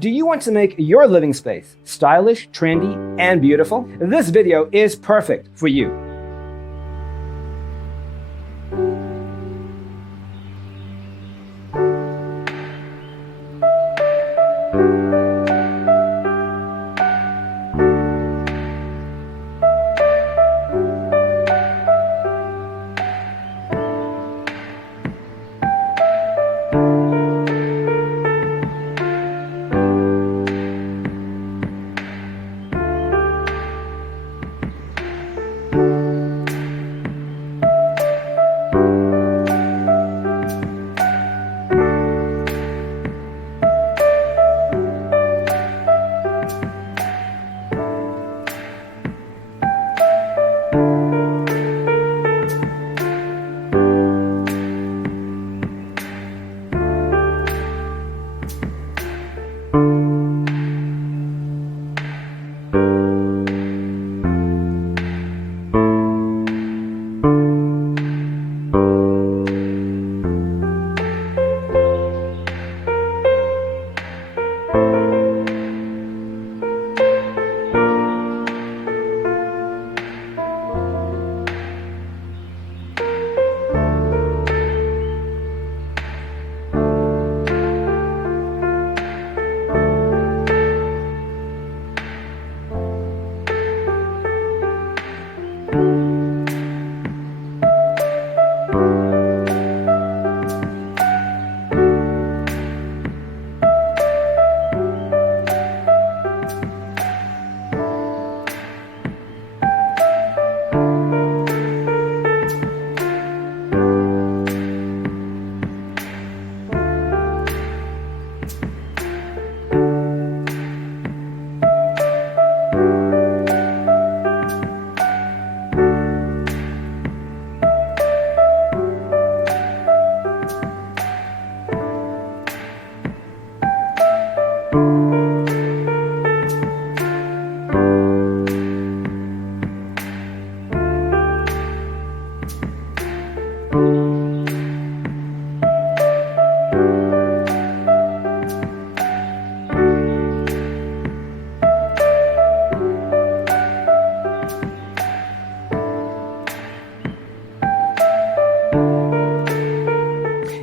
Do you want to make your living space stylish, trendy, and beautiful? This video is perfect for you.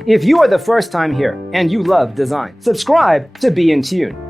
If you are the first time here and you love design, subscribe to Be in Tune.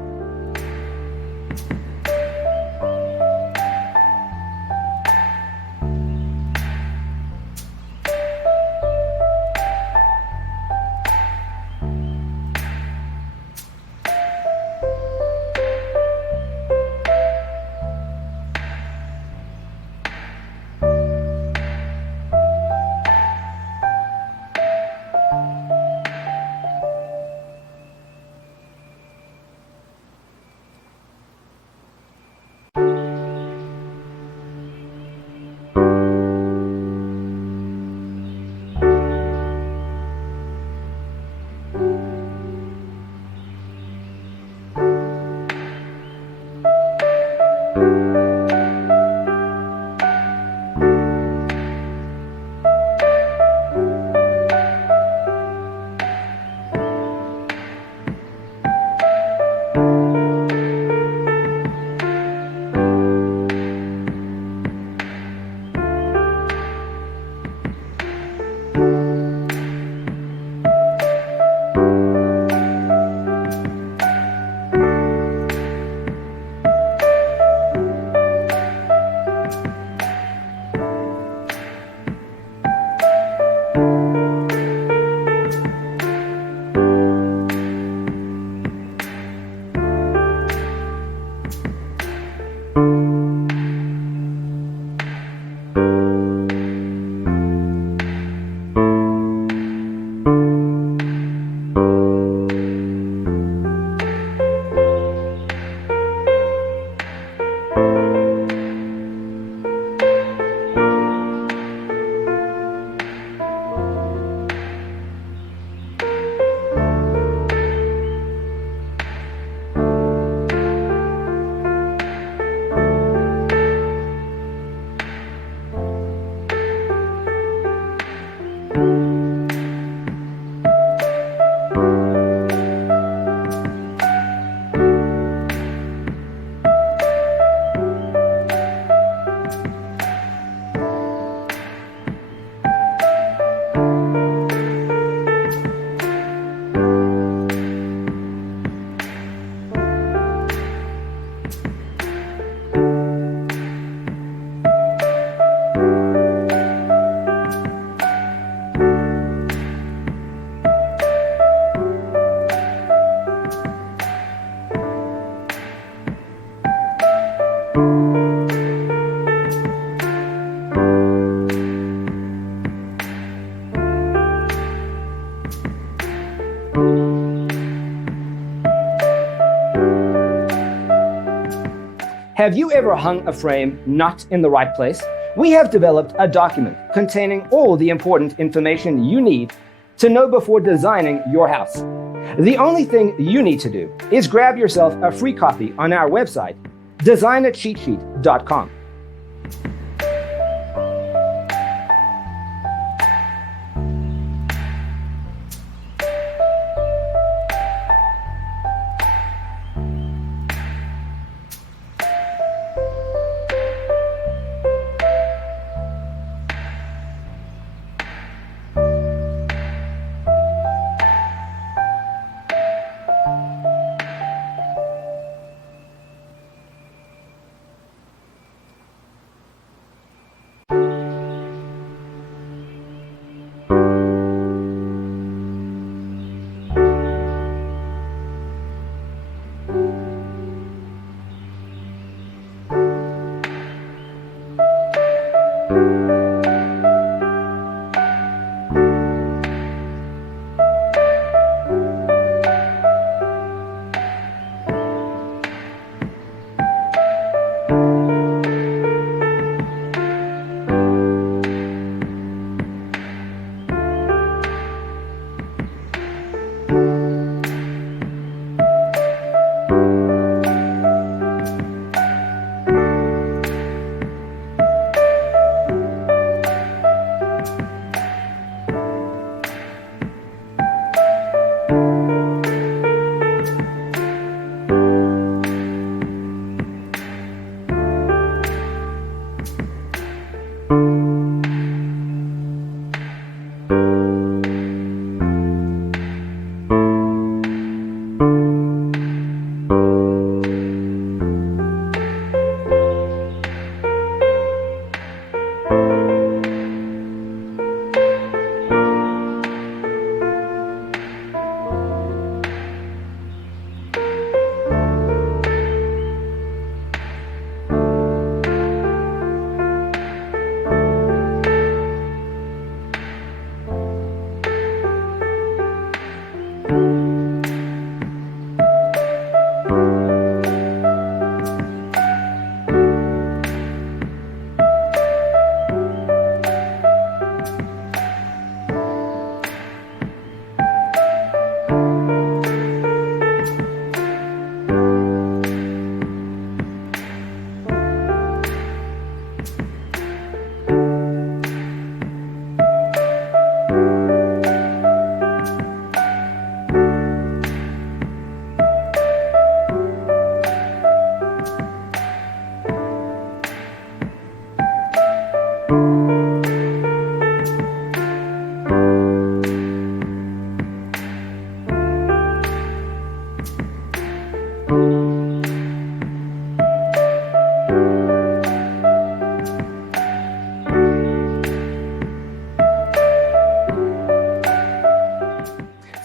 Have you ever hung a frame not in the right place? We have developed a document containing all the important information you need to know before designing your house. The only thing you need to do is grab yourself a free copy on our website, designercheatsheet.com.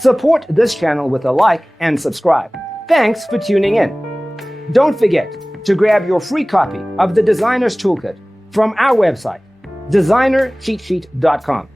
Support this channel with a like and subscribe. Thanks for tuning in. Don't forget to grab your free copy of the Designer's Toolkit from our website, designercheatsheet.com.